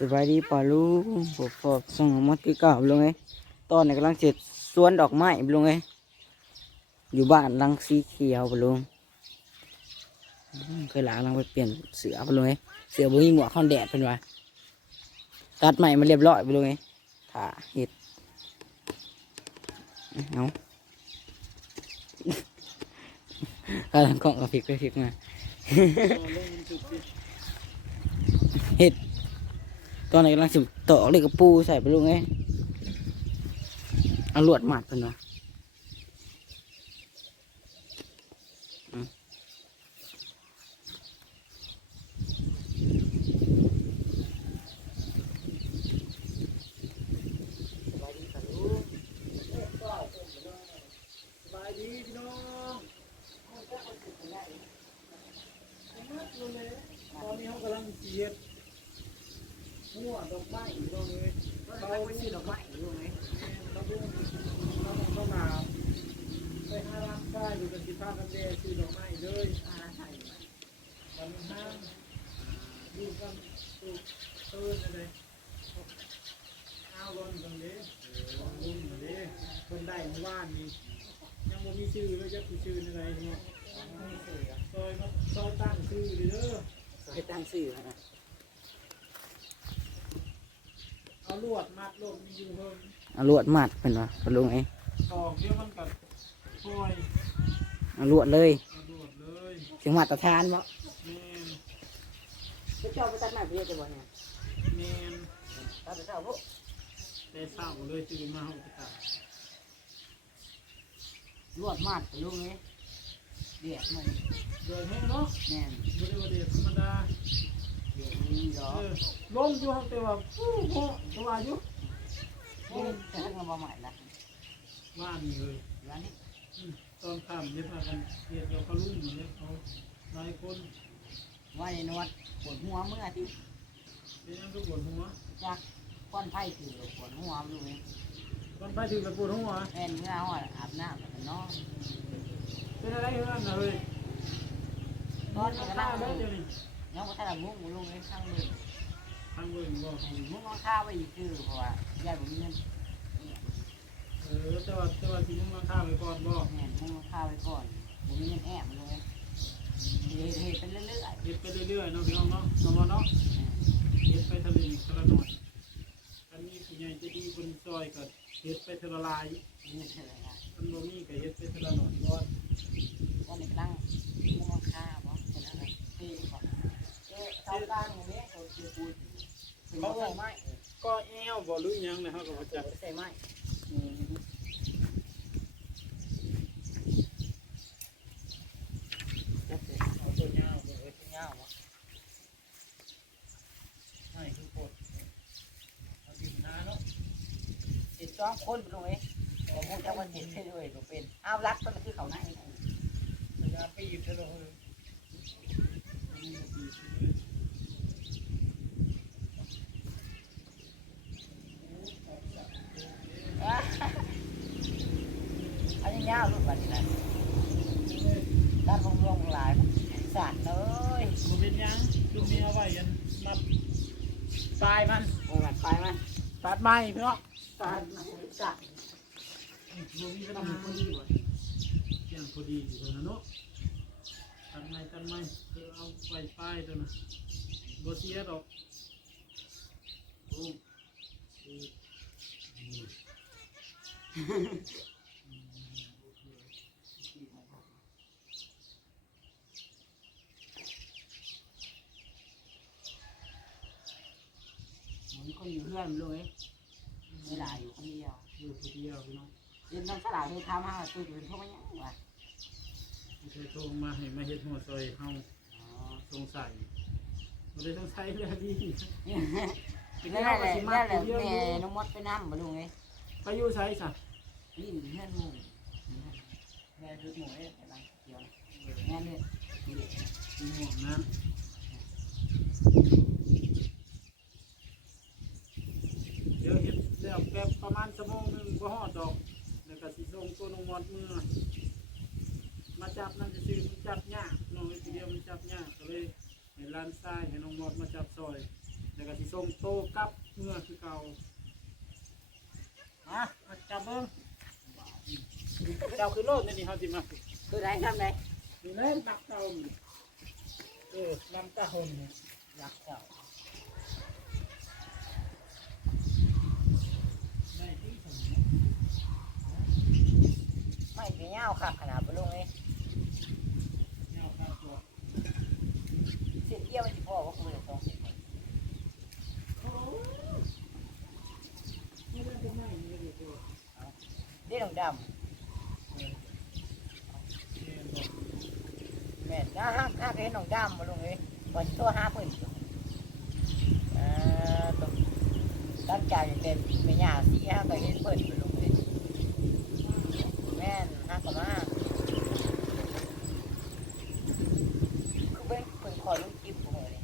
สบายดีป่าลุงปกฟอกส่องมดที่เก่าลุงไงตอนนี้กำลังเสร็จสวนดอกไม้ลุงไงอยู่บ้านรังสีเขียวปลุงอืมเคยหลากำลังไปเปลี่ยนเสือปลุงไงเสือบุ้งหมวกข้อนแดดเป็นวะตัดใหม่มาเรียบร้อยปลุงไงถ่าเห็ดเอากำลังกล่องกระพริกกระพริกมา อนนี้กำลังสิต่อเลยกระปูใส่ไปลุงไงเอาลวดหมัดเป็นวะอืม สบายดีพี่น้องตอนนี้เขากำลังเสียดหัวดอกไม้อยู่ตรงนี้ เขาไปซื้อดอกไม้อยู่ตรงนี้เขาดูเขาเขาหนาวไปหาร้านค้าอยู่กันที่ภาคกันเดซื้อดอกไม้เลยอาไทยวันห้างดูกันตูตื่นอะไรอ้าวร้อนตรงนี้ของลุงมาดิคนได้เมื่อวานนี้ยังบ่มีชื่อเลยจะคือชื่ออะไรเนาะซอยมาซอยตั้งชื่อเด้อให้ตั้งสื่อนะ เอา ลวดมัดลงมีอยู่เพิ่มเอาลวดหมัดเป็นวะเป็นลุงไงตอกเดี๋ยวมันกับซอยเอาลวดเลยเอาลวดเลยถึงมาตรฐานบ่แม่นเจ้าไปตัดไม้เพื่อจะบ่เนี่ยแม่นตัดเจ้าพวกแต่เศร้าเลยตื่นมาเฮาก็ตัดลวดหมัดเป็นลุงไงเดียดมันเดินให้เนาะแน่นบ่ได้ว่าเด็ดธรรมดา เดียดนี้ดอเอกอลมอยู่แต่ว่าปู้โหตัวอายุนี่จะให้มาใหม่ละว่านนี่เลยร้านนี้ตอนค่ำเนี่ยพากันเฮ็ดเราก็รุ่งเหมือนเนี่ยเขาหลายคนว่าในวดปวดหัวเมื่อที่เป็นยังทุกคนหัวจากก้อนไผ่ถือปวดหัวลุงไงตอนไปถึงกระปวดหัวแม่นเมื่อเขาอาบน้ำแล้วก็นอนเป็นอะไรเพื่อนนะเฮ้ยตอนนี้ก็นั่งได้เลย เดี๋ยวนี้ยังไม่ทันมุ้งลุงไงข้างเลยทางเบิ่งบ่มุ้งเอาข้าวไว้อีกคือเพราะว่าญาติผมมีเงินเออแต่ว่าแต่ว่าสิมึงมาข้าวไปก่อนบ่แม่นมุ้งเอาข้าวไว้ก่อนผมมีเงินแอบเลุงไงเฮ็ดเฮ็ดเป็นเรื่อยๆเฮ็ดไปเรื่อยๆเนาะพี่น้องเนาะน้องเนาะเฮ็ดไปทะเลอีกทะละหน่อยอันนี้ผู้ใหญ่จะดีเพิ่นซอยก็เฮ็ดไปทะลลายมีเงินเท่าไหร่นบ่มีก็เฮ็ดไปทะลหน่อยก่อนตอนนี้กลังมุ้งเอาข้าวบ่เป็นอะไรเท่ก่อน เอ๊ะเสากลางอย่างนี้เขาเชื่อปูนเขาใส่ไม้ก็แอวบ่รือหยังนะเฮาก็บ่จักใส่ไม้เอาตัวยาวเบิ่งเอ้ยยาวบ่ให้คือโคตรเอาดินหาเนาะเจ็ดสองคนลุงไงผมพูดจังว่าเจ็ดเท่ด้วยลุงเป็นอ้าวรัดมันคือเขาหนพยายามไปหยิบเถอเนาะเฮ้ย อันนี้ยาวลูกแบบนี้นะด้านลงลงหลายสาดเลย บ่เป็นหยังจุดนี้เอาไว้ยันนับ ปลายมันโอ้ยไปมันตัดไม้พี่เนาะสาดสาดบ่มีปัญต้องหามีคนดีว่าอย่างพอดีอยู่ตรงนั้นเนาะตัดไม้ตัดไม้เพื่อเอาไฟป้ายตัวน่ะบ่เสียดอกโอ้ มีคนอยู่เพื่อนเลยเวลาอยู่คนเดียวอยู่คนเดียวพี่น้องเรียนน้ำสลาเลยทำมาตื่นเป็นพวกมันยังวะไม่ใช่โทรมาให้มาเฮ็ดหัวซอยเฮาอ๋อสงสัยบ่ได้สงสัยเรื่องนี้นั่นแหละนั่นแหละแม่น้องมดไปน้ำมาลุงไงไปอยู่ไสซะลิ้นเพื่อนหมูแม่คือหมูเนี่ยอะไรเกี่ยวแม่เนี่ยมีหมวกน้ำเดี๋ยวเฮ็ด แล้วแป๊บประมาณชั่วโมงหนึงบ่ฮอดดอกแล้วก็สิส่งตัวน้องมอดมือมาจับนั่นจะซื้อมันจับยากน้องไอ้ทีเดียวมันจับยากก็เลยให้ร้านทรายให้น้องมอดมาจับซอย แล้วก็สิส่งโตกลับเมื่อคือเก่ามามาจับเบิ้งเจ้าคือโลดนี่นี่เฮาสิมาตัวไหนทำไหนนี่แหละนักเก่านี่เออลำตาหนนี่รักเจ้า ได้ที่สม ไม่ไปเงาค่ะขนาดปลุงเอ้ยแนวครับตัวเส้นเดียมันสิพ่อว่าคุณจะต้องนี่มันเป็นไม้นี่เลยตัวเด้ดำดำแม่นนะห้าห้าเห็นดำดำปลุงเอ้ยวันตัวห้าหมื่นอ่าตัวตั้งใจเป็นไม่ยากสี่ห้าก็เห็นเปิดปลุงเอ้ยแม่นห้าก็มาคือเป็นคนคอยลูกจิ้มปลุงเอ้ย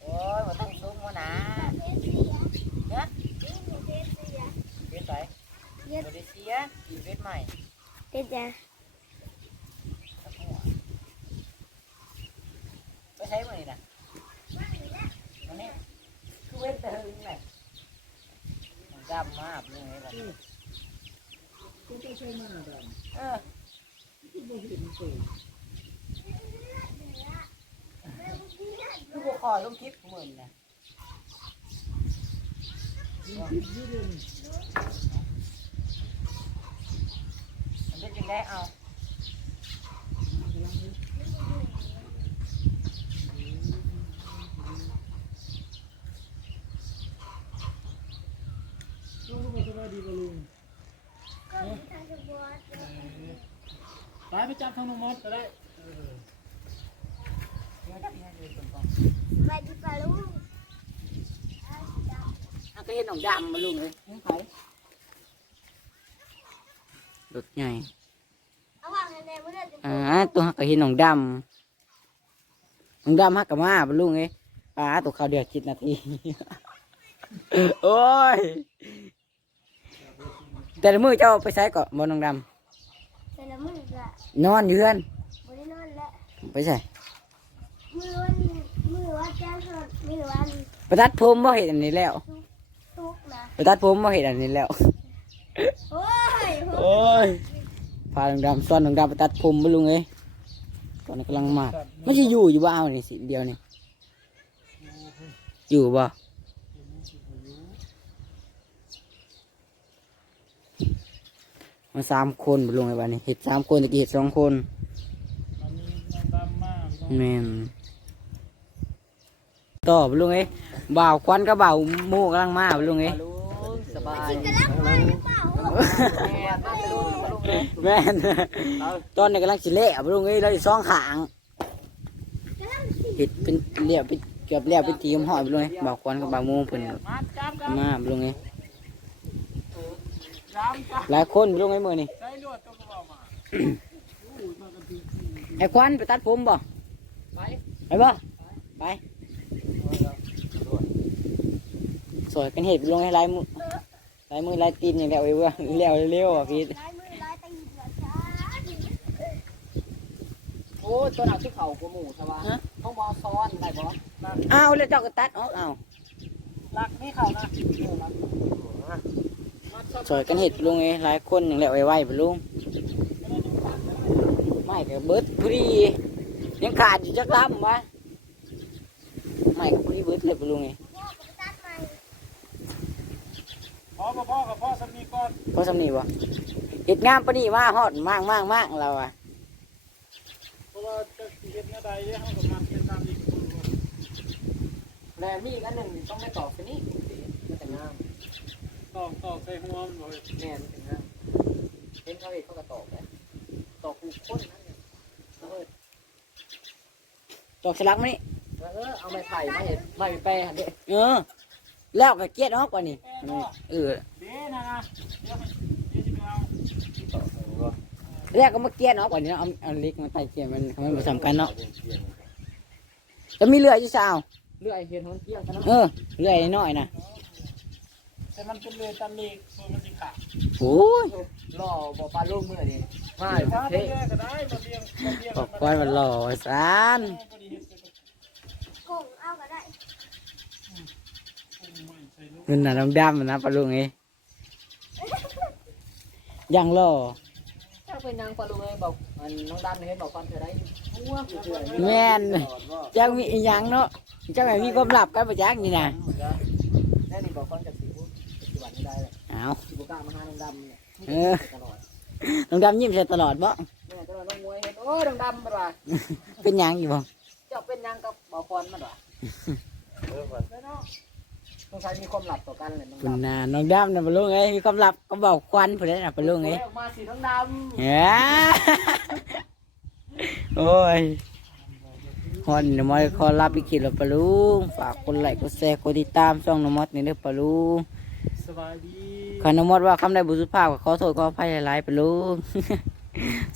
โอ้ยมาต้องซุ้มมานะเนี่ยเวียดไปโดนีเซียอีเวียดใหม่ เป็น จ้ะสักหัวไปใช้มือนี่นะมันนี่คือเว้นแต่หึงไงมันดำมากเลยแบบก็ต้องใช้มาดเออำที่บ่เห็นตัวคือพวกคอลูกทิพย์มือนี่นะมันคิดอยู่เดือนมั นเป็นยังไงเอากำลังนี้ลุงก็สบายดีป่ะลุงก็มีทางสปอร์ตไปไปจับทางน้องมอสก็ได้เออเดี๋ยวจะให้ดูคนก่อนไปดีป่าลุงอะก็เห็นหนองดำมาลุงเลยนี่ไผ รถใหญ่เอาว่างในมือเดือดอ่าตัวหักก็เห็นหนองดำหนองดำหักกับมาบลุงเอ้ยปลาตัวเขาวเดือดจิตนาทีโอ้ยแต่ละมือเจ้าไปใช้ก่อนบนหนองดแต่ละมือก็ำนอนอยู่เพื่อนบริโนอนและไปใส่มือวันมือวันแจ้งสดมือวันไปตัดผมบ่เห็นอันนี้แล้วทุกนะไปตัดผมบ่เห็นอันนี้แล้วโอ้ย โอ้ยพาหนองดำซ้อนหนองดำไปตัดผมบลุงเอ้ยตอนนี้กำลังมาไม่ใช่อยู่อยู่บ้านนี่สิเดียวนี่อยู่บ่มาสามคนบลุงไอ้บ้านนี่เห็ดสามคนตะกี้เห็ดสองคนมันมีน้ำดำมากแม่นต่อบลุงเอ้ยบ่าวควันกับบ่าวหมูกำลังมาบลุงเอ้ย บายแม่นตอนนี้กำลังสิเละบลุงเอ้ยเราอยู่สองขางกำลังสิเห็ดเป็นเรียบเป็นเกือบเรียบเป็นทีมหอยบลุงเอ้ยบ่าวควันกับบ่าวหมูเพิ่นมาบจับมาบลุงเอ้ยหลายคนบลุงเอ้ยมือนี้ใช้ลวดตัวก็เอามาอู้ยมากันทีไอ้ควันไปตัดผมบ่ไปไปบ่ไปสวยกันเห็ดบลุงเอ้ยหลายมือ ลายมือหลายตีนอย่างแล้วเอ้ยเว้ยแล้วเร็วอะพี่ลายมือลายตีนเหลือช้าโอ้ตัวหนักที่เข่ากว่าหมูใช่ปะต้องบอซ้อนได้บออ้าวแล้วเจ้าก็ตัดออกอ้าวรักนี่เขานะเออรักสวยกันเห็ดบลุงเอ้ยหลายคนอย่างแล้วไอ้ไว้บลุงไม่ก็เบิดพอดียังขาดอยู่จักลำวะไม่ก็พอดีเบิดเลยบลุงเอ้ย พ่อกับตัดใหม่ พ่อกับพ่อกับพ่อสามีก่อนพอสำนีบ่เห็ดงามปะนี่มาฮอดมากมากมากเราอะเพราะว่าจะเห็นอะไรเนี่ยเขากับมันเป็นตามอีกแม่มีอีกอันหนึ่งต้องไม่ตอบกันนี่มันแต่งงามตอกตอกใส่หัวมันเลยแม่มันแต่งงามเห็นเขาเห็นเขาก็ตอบเลยตอบกูค้นนั่นเนี่ยเออตอกสลักมานี่เออเอาไม้ไผ่มาเห็นไม้แปรหันเด็เออ แล้วก็เกลียดออกกว่านี่เออเด้นะนะเดี๋ยวมันเดี๋ยวจะไปเอาแล้วก็มาเกลียดออกกว่านี้เนาะเอาเอาเล็กมาใส่เกลียดมันมันผสมกันเนาะจะมีเรืออยู่สาวเลื่อยเห็นหันเที่ยงกันนะเออเรือน้อยๆนะแต่มันเป็นเลยตันเล็กตัวมันจะขาดโอ้ยล่อบ่ปลาลูกเมื่อนี่มาถ้าเท่ได้ก็ได้มาเลี้ยงมาเลี้ยงบอกว่ามันหล่อสาน พอดีเห็นเป็น กงเอาก็ได้ กุ้งไม่ใส่ลูกนั่นน่ะน้องดำนะปลาลุงเอ้ยยังล่อถ้าเป็นนางปลาลูกเลยบอกมันน้องดำเห็นบอกฟันเธอได้ทั่วเฉยแม่นจังมีอีหยังเนาะจังไงมีความลับกันประจักนี่นะแน่นี่บอกฟันจากสีพูดปัจจุบันไม่ได้เลยเอาสิบุกล้ามาหาน้องดำเนี่ยเออตลอดน้องดำยิ้มใส่ตลอดบ่แม่ตลอดน้องมวยเห็นโอ้ยน้องดำมันว่ะเป็นหยังอยู่บ่เจ้าเป็นยังกับบอกฟันมันว่ะเออว่ะแล้วเนาะ ต้องใช้มีความลับต่อกันเลยน้องคุณดำน่ะน้องดำน่ะปลาลุงเอ้ยมีความลับก็บอกควันผู้ใดน่ะปลาลุงเอ้ย ออกมาสีน้องดำเอ้ยโอ้ยฮอนน้ำมอยขอรับอีกขีดละปลาลุง ฝากกดไลค์กดแชร์กดติดตามช่องน้ำมอดนี่เด้อปลาลุงสบายดีขอน้ำมอดว่าคำใดบุสุภาพก็ขอโทษขออภัยหลายๆปลาลุง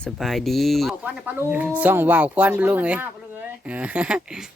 สบายดีบอกฟันเนี่ยปลาลูกซ่องว่าวควันปลาลุงเอ้ย ปลาลูกเอ้ยเออ